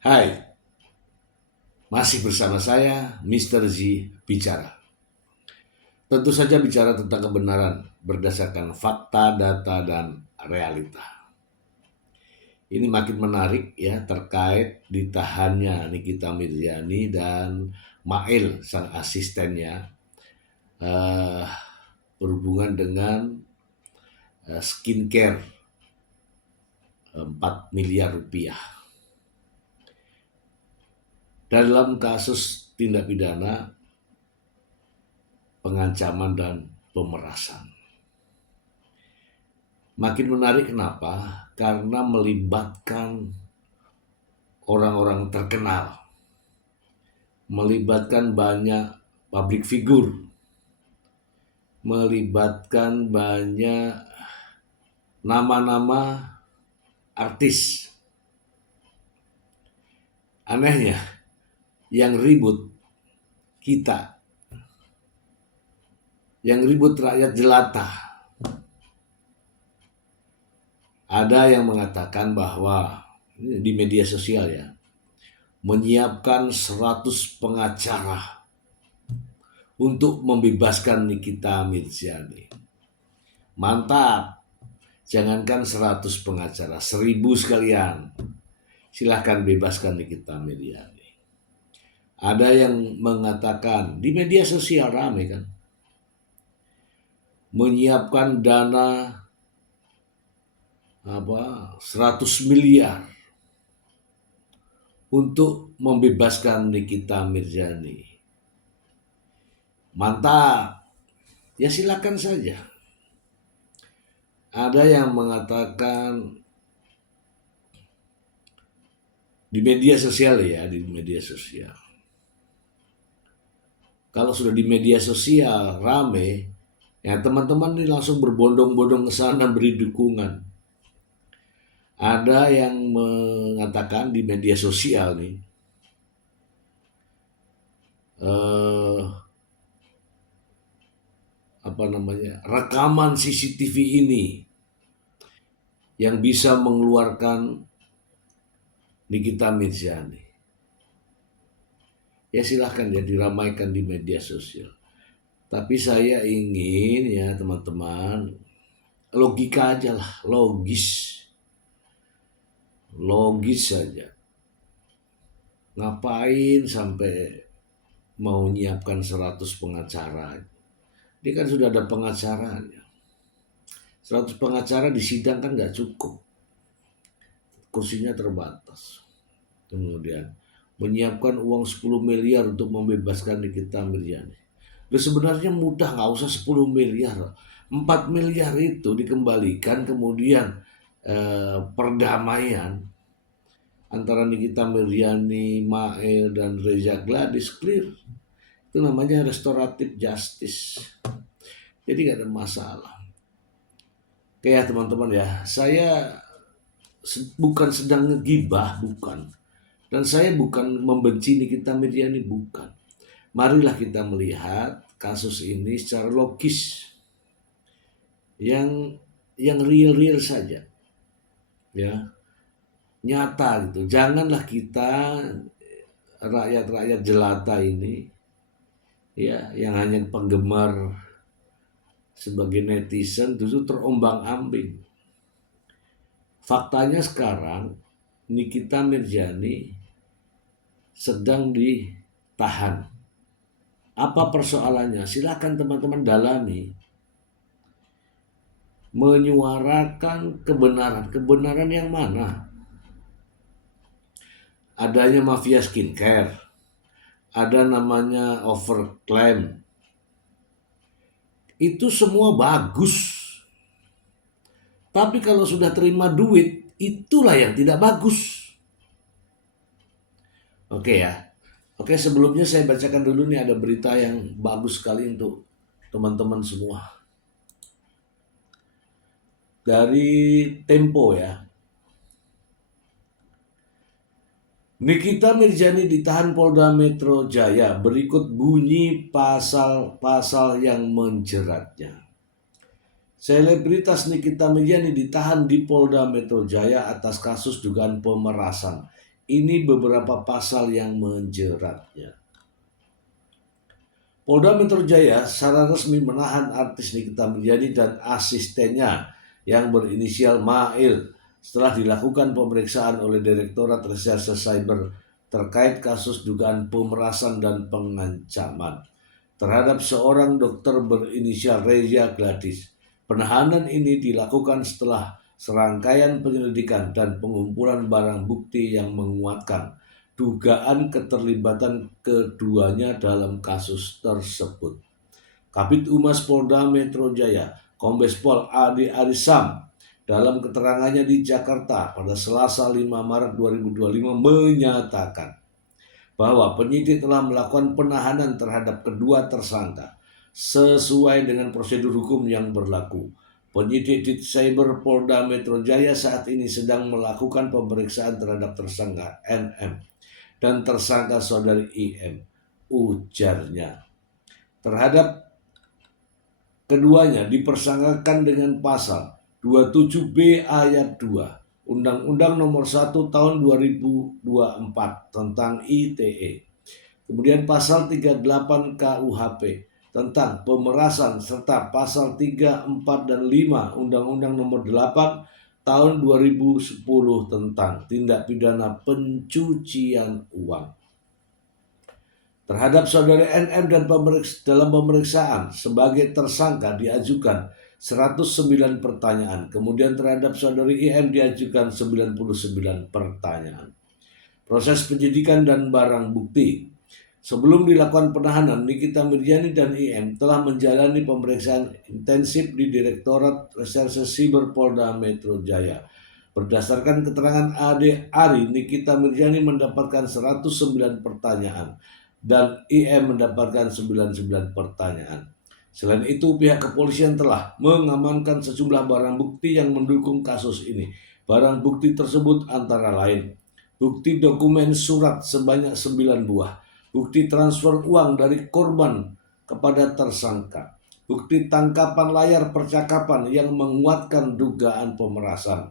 Hai, masih bersama saya, Mr. Z Bicara. Tentu saja bicara tentang kebenaran berdasarkan fakta, data, dan realita. Ini makin menarik ya terkait ditahannya Nikita Mirzani dan Mail sang asistennya eh, berhubungan dengan skincare 4 miliar rupiah. Dalam kasus tindak pidana pengancaman dan pemerasan. Makin menarik kenapa? Karena melibatkan orang-orang terkenal, melibatkan banyak public figure, melibatkan banyak nama-nama artis. Anehnya, yang ribut kita, yang ribut rakyat jelata. Ada yang mengatakan bahwa di media sosial ya, menyiapkan 100 pengacara untuk membebaskan Nikita Mirzani. Mantap, jangankan 100 pengacara, 1000 sekalian. Silahkan bebaskan Nikita Mirzani. Ada yang mengatakan, di media sosial rame kan, menyiapkan dana 100 miliar untuk membebaskan Nikita Mirzani. Mantap, ya silakan saja. Ada yang mengatakan di media sosial ya, di media sosial. Kalau sudah di media sosial rame, ya teman-teman ini langsung berbondong-bondong ke sana beri dukungan. Ada yang mengatakan di media sosial nih, rekaman CCTV ini yang bisa mengeluarkan Nikita Mirzani. Ya silahkan ya diramaikan di media sosial. Tapi saya ingin ya teman-teman, logika aja lah, logis saja. Ngapain sampai mau nyiapkan 100 pengacara? Dia kan sudah ada pengacaranya. 100 pengacara di sidang kan nggak cukup. Kursinya terbatas. Kemudian menyiapkan uang 10 miliar untuk membebaskan Nikita Mirzani. Sebenarnya mudah, nggak usah 10 miliar. 4 miliar itu dikembalikan, kemudian perdamaian antara Nikita Mirzani, Mail, dan Reza Gladys clear. Itu namanya restoratif justice. Jadi nggak ada masalah. Oke ya teman-teman ya, saya bukan sedang ngegibah, bukan. Dan saya bukan membenci Nikita Mirzani, bukan. Marilah kita melihat kasus ini secara logis, yang real saja, ya, nyata gitu. Janganlah kita rakyat jelata ini, ya, yang hanya penggemar sebagai netizen itu terombang-ambing. Faktanya sekarang Nikita Mirzani sedang ditahan. Apa persoalannya? Silakan teman-teman dalami. Menyuarakan kebenaran. Kebenaran yang mana? Adanya mafia skincare. Ada namanya overclaim. Itu semua bagus. Tapi kalau sudah terima duit, itulah yang tidak bagus. Oke ya. Oke, sebelumnya saya bacakan dulu nih, ada berita yang bagus sekali untuk teman-teman semua. Dari Tempo ya. Nikita Mirzani ditahan Polda Metro Jaya, berikut bunyi pasal-pasal yang menjeratnya. Selebritas Nikita Mirzani ditahan di Polda Metro Jaya atas kasus dugaan pemerasan. Ini beberapa pasal yang menjeratnya. Polda Metro Jaya secara resmi menahan artis Nikita Mirzani dan asistennya yang berinisial Mail setelah dilakukan pemeriksaan oleh Direktorat Reserse Cyber terkait kasus dugaan pemerasan dan pengancaman terhadap seorang dokter berinisial Reza Gladys. Penahanan ini dilakukan setelah serangkaian penyelidikan dan pengumpulan barang bukti yang menguatkan dugaan keterlibatan keduanya dalam kasus tersebut. Kabid Humas Polda Metro Jaya, Kombes Pol Adi Arisam, dalam keterangannya di Jakarta pada Selasa 5 Maret 2025 menyatakan bahwa penyidik telah melakukan penahanan terhadap kedua tersangka sesuai dengan prosedur hukum yang berlaku. Penyidik di Cyber Polda Metro Jaya saat ini sedang melakukan pemeriksaan terhadap tersangka NM dan tersangka saudari IM, ujarnya. Terhadap keduanya dipersangkakan dengan pasal 27B ayat 2 Undang-Undang Nomor 1 Tahun 2024 tentang ITE. Kemudian pasal 38 KUHP tentang pemerasan serta pasal 3, 4, dan 5 Undang-Undang Nomor 8 Tahun 2010 tentang tindak pidana pencucian uang. Terhadap saudara NM dan dalam pemeriksaan sebagai tersangka diajukan 109 pertanyaan. Kemudian terhadap saudari IM diajukan 99 pertanyaan. Proses penyidikan dan barang bukti. Sebelum dilakukan penahanan, Nikita Mirzani dan IM telah menjalani pemeriksaan intensif di Direktorat Reserse Cyber Polda Metro Jaya. Berdasarkan keterangan Ade Ari, Nikita Mirzani mendapatkan 109 pertanyaan dan IM mendapatkan 99 pertanyaan. Selain itu, pihak kepolisian telah mengamankan sejumlah barang bukti yang mendukung kasus ini. Barang bukti tersebut antara lain bukti dokumen surat sebanyak 9 buah, bukti transfer uang dari korban kepada tersangka, bukti tangkapan layar percakapan yang menguatkan dugaan pemerasan,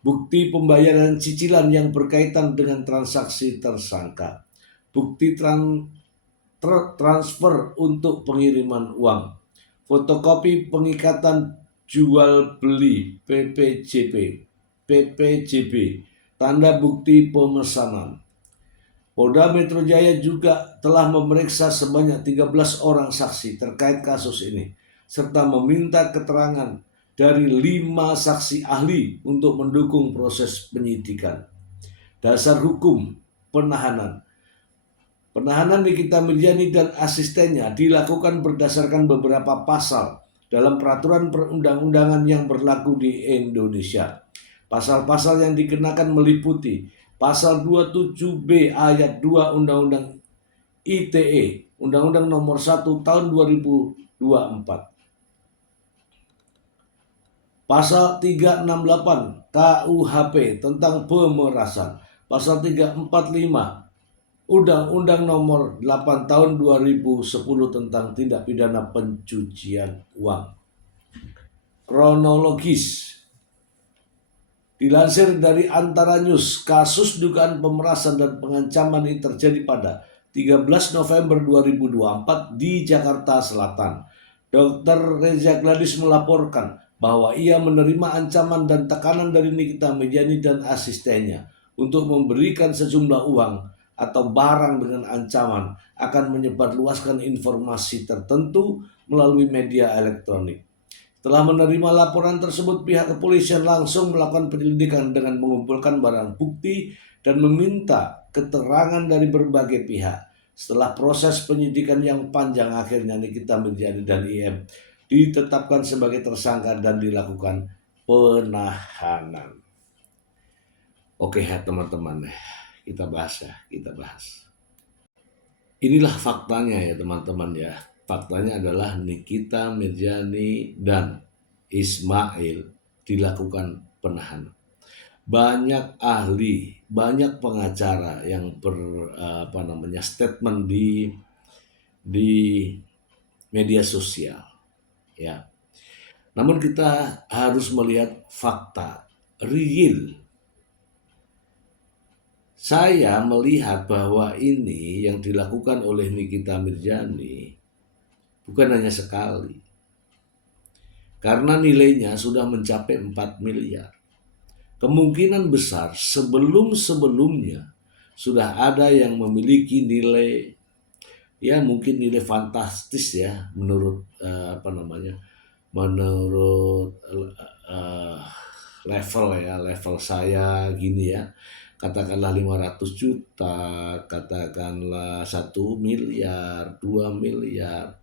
bukti pembayaran cicilan yang berkaitan dengan transaksi tersangka, bukti transfer untuk pengiriman uang, fotokopi pengikatan jual beli PPJB, tanda bukti pemesanan. Polda Metro Jaya juga telah memeriksa sebanyak 13 orang saksi terkait kasus ini, serta meminta keterangan dari 5 saksi ahli untuk mendukung proses penyidikan. Dasar hukum penahanan. Penahanan Nikita Mirzani dan asistennya dilakukan berdasarkan beberapa pasal dalam peraturan perundang-undangan yang berlaku di Indonesia. Pasal-pasal yang dikenakan meliputi Pasal 27B ayat 2 Undang-Undang ITE, Undang-Undang Nomor 1 Tahun 2024. Pasal 368 KUHP tentang pemerasan. Pasal 345 Undang-Undang Nomor 8 Tahun 2010 tentang tindak pidana pencucian uang. Kronologis. Dilansir dari Antara News, kasus dugaan pemerasan dan pengancaman ini terjadi pada 13 November 2024 di Jakarta Selatan. Dr. Reza Gladys melaporkan bahwa ia menerima ancaman dan tekanan dari Nikita Mirzani dan asistennya untuk memberikan sejumlah uang atau barang dengan ancaman akan menyebarluaskan informasi tertentu melalui media elektronik. Setelah menerima laporan tersebut, pihak kepolisian langsung melakukan penyelidikan dengan mengumpulkan barang bukti dan meminta keterangan dari berbagai pihak. Setelah proses penyidikan yang panjang, akhirnya Nikita Mirzani dan IM ditetapkan sebagai tersangka dan dilakukan penahanan. Oke ya teman-teman, kita bahas. Inilah faktanya ya teman-teman ya. Faktanya adalah Nikita Mirzani dan Ismail dilakukan penahanan. Banyak ahli, banyak pengacara yang statement di media sosial ya. Namun kita harus melihat fakta real Saya melihat bahwa ini yang dilakukan oleh Nikita Mirzani bukan hanya sekali, karena nilainya sudah mencapai 4 miliar. Kemungkinan besar sebelum-sebelumnya sudah ada yang memiliki nilai, ya mungkin nilai fantastis ya, menurut menurut eh, level saya gini ya, katakanlah 500 juta, katakanlah 1 miliar, 2 miliar,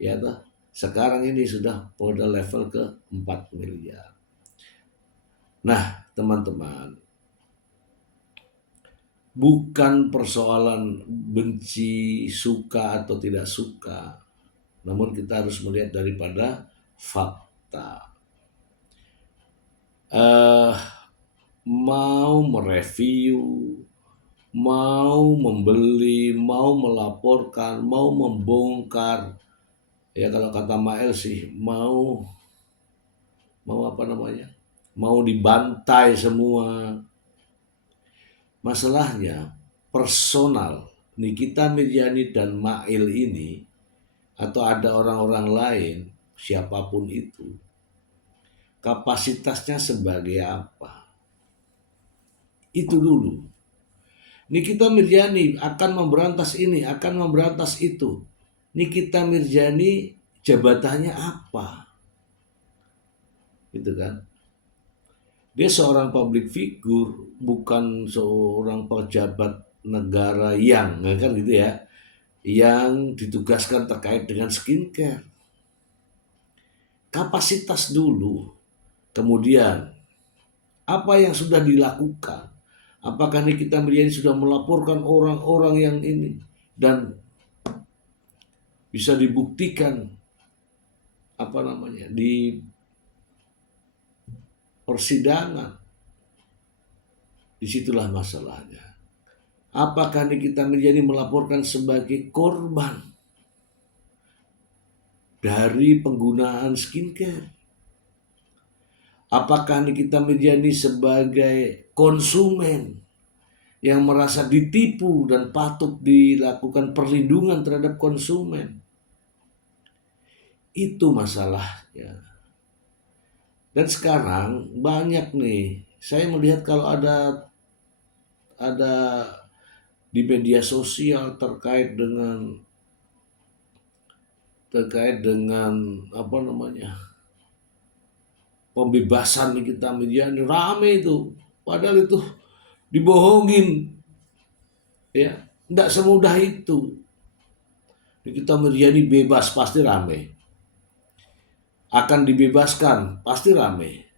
ya toh. Sekarang ini sudah pada level ke 4 miliar. Nah, teman-teman, bukan persoalan benci, suka atau tidak suka, namun kita harus melihat daripada fakta. Mau mereview, mau membeli, mau melaporkan, mau membongkar, ya kalau kata Mael sih mau mau dibantai semua. Masalahnya personal Nikita Mirzani dan Mael ini, atau ada orang-orang lain siapapun itu, kapasitasnya sebagai apa, itu dulu. Nikita Mirzani akan memberantas ini, akan memberantas itu. Nikita Mirzani jabatannya apa? Gitu kan? Dia seorang public figure, bukan seorang pejabat negara yang, kan gitu ya, yang ditugaskan terkait dengan skincare. Kapasitas dulu. Kemudian, apa yang sudah dilakukan? Apakah Nikita Mirzani sudah melaporkan orang-orang yang ini dan bisa dibuktikan di persidangan? Disitulah masalahnya. Apakah Nikita Mirzani melaporkan sebagai korban dari penggunaan skincare? Apakah Nikita Mirzani sebagai konsumen yang merasa ditipu dan patut dilakukan perlindungan terhadap konsumen? Itu masalahnya. Dan sekarang banyak nih, saya melihat kalau ada di media sosial terkait dengan pembebasan Nikita Mirzani, rame itu, padahal itu dibohongin, ya, tidak semudah itu. Nikita Mirzani bebas pasti rame, akan dibebaskan pasti rame,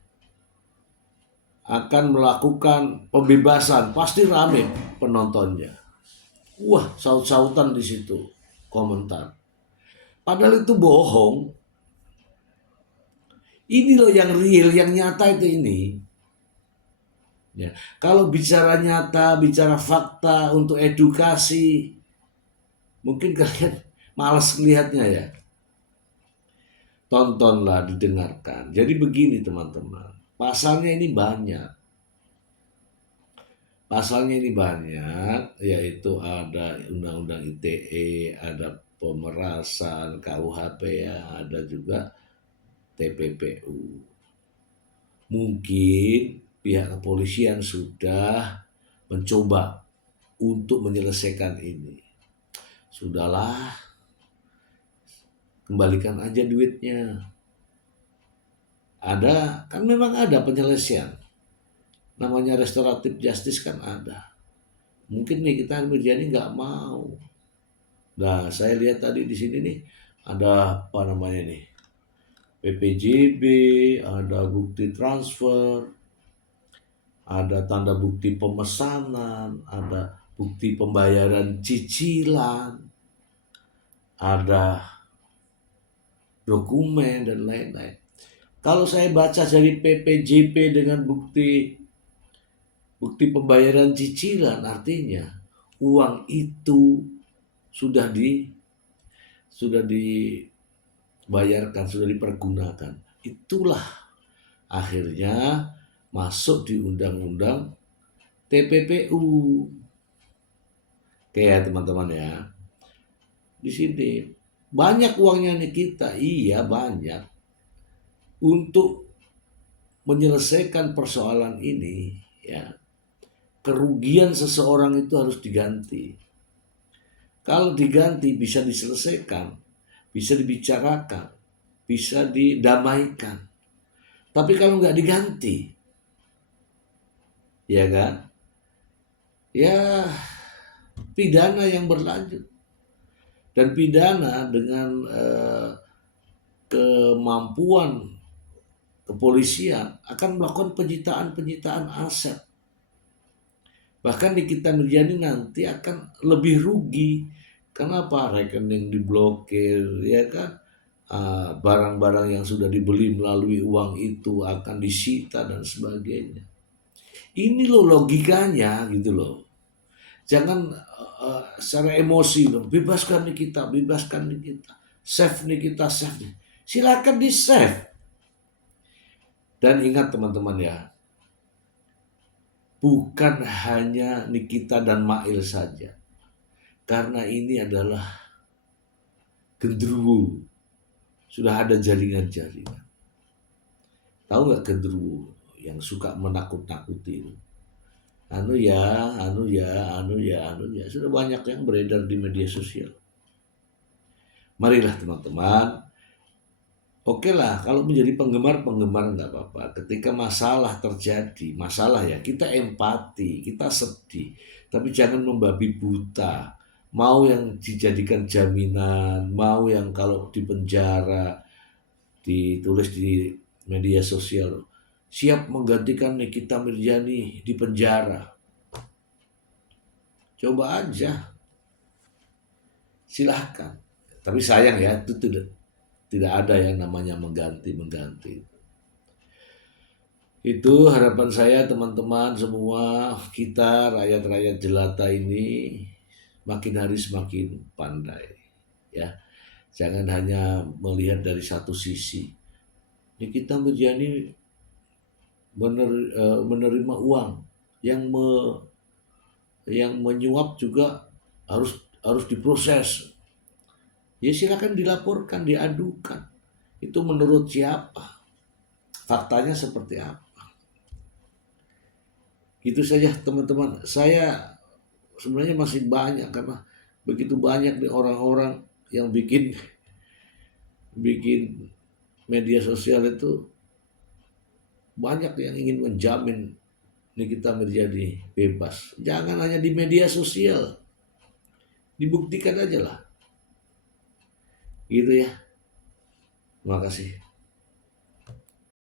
akan melakukan pembebasan pasti rame penontonnya. Wah, saut-sautan di situ, komentar. Padahal itu bohong. Ini loh yang real, yang nyata itu ini. Ya, kalau bicara nyata, bicara fakta untuk edukasi, mungkin kalian malas melihatnya ya. Tontonlah, didengarkan. Jadi begini teman-teman, pasalnya ini banyak. Yaitu ada Undang-Undang ITE, ada pemerasan, KUHP ya, ada juga TPPU. Mungkin pihak kepolisian sudah mencoba untuk menyelesaikan ini. Sudahlah, kembalikan aja duitnya. Memang ada penyelesaian. Namanya restoratif justice kan ada. Mungkin nih kita Mirzani nggak mau. Nah, saya lihat tadi di sini nih ada PPJB, ada bukti transfer, ada tanda bukti pemesanan, ada bukti pembayaran cicilan, ada dokumen dan lain-lain. Kalau saya baca dari PPJP dengan bukti pembayaran cicilan, artinya uang itu sudah dibayarkan, sudah dipergunakan. Itulah akhirnya masuk di undang-undang TPPU. Oke ya teman-teman ya. Di sini banyak uangnya nih kita, iya banyak. Untuk menyelesaikan persoalan ini, ya, kerugian seseorang itu harus diganti. Kalau diganti bisa diselesaikan, bisa dibicarakan, bisa didamaikan. Tapi kalau nggak diganti, ya kan, ya pidana yang berlanjut. Dan pidana dengan kemampuan kepolisian akan melakukan penyitaan aset. Bahkan Nikita Mirzani nanti akan lebih rugi. Kenapa? Rekening diblokir, ya kan? Barang-barang yang sudah dibeli melalui uang itu akan disita dan sebagainya. Ini loh logikanya gitu loh. Jangan secara emosi loh. Bebaskan Nikita, bebaskan Nikita. Save Nikita, save. Silakan di save. Dan ingat teman-teman ya, bukan hanya Nikita dan Mail saja. Karena ini adalah genderuwo. Sudah ada jaringan-jaringan. Tahu nggak genderuwo yang suka menakut-nakuti itu? Anu ya, anu ya, anu ya, anu ya. Sudah banyak yang beredar di media sosial. Marilah teman-teman. Oke lah, kalau menjadi penggemar nggak apa-apa. Ketika masalah terjadi, masalah ya, kita empati, kita sedih. Tapi jangan membabi buta. Mau yang dijadikan jaminan, mau yang kalau di penjara, ditulis di media sosial, siap menggantikan Nikita Mirzani di penjara. Coba aja, silahkan. Tapi sayang ya, itu tidak ada yang namanya mengganti. Itu harapan saya teman-teman semua, kita rakyat-rakyat jelata ini makin hari semakin pandai. Ya, jangan hanya melihat dari satu sisi. Nikita Mirzani menerima uang yang menyuap juga harus diproses. Ya silakan dilaporkan, diadukan. Itu menurut siapa? Faktanya seperti apa? Itu saja teman-teman. Saya sebenarnya masih banyak karena begitu banyak nih orang-orang yang bikin media sosial itu, banyak yang ingin menjamin Nikita Mirzani bebas. Jangan hanya di media sosial, dibuktikan aja lah. Gitu ya. Terima kasih.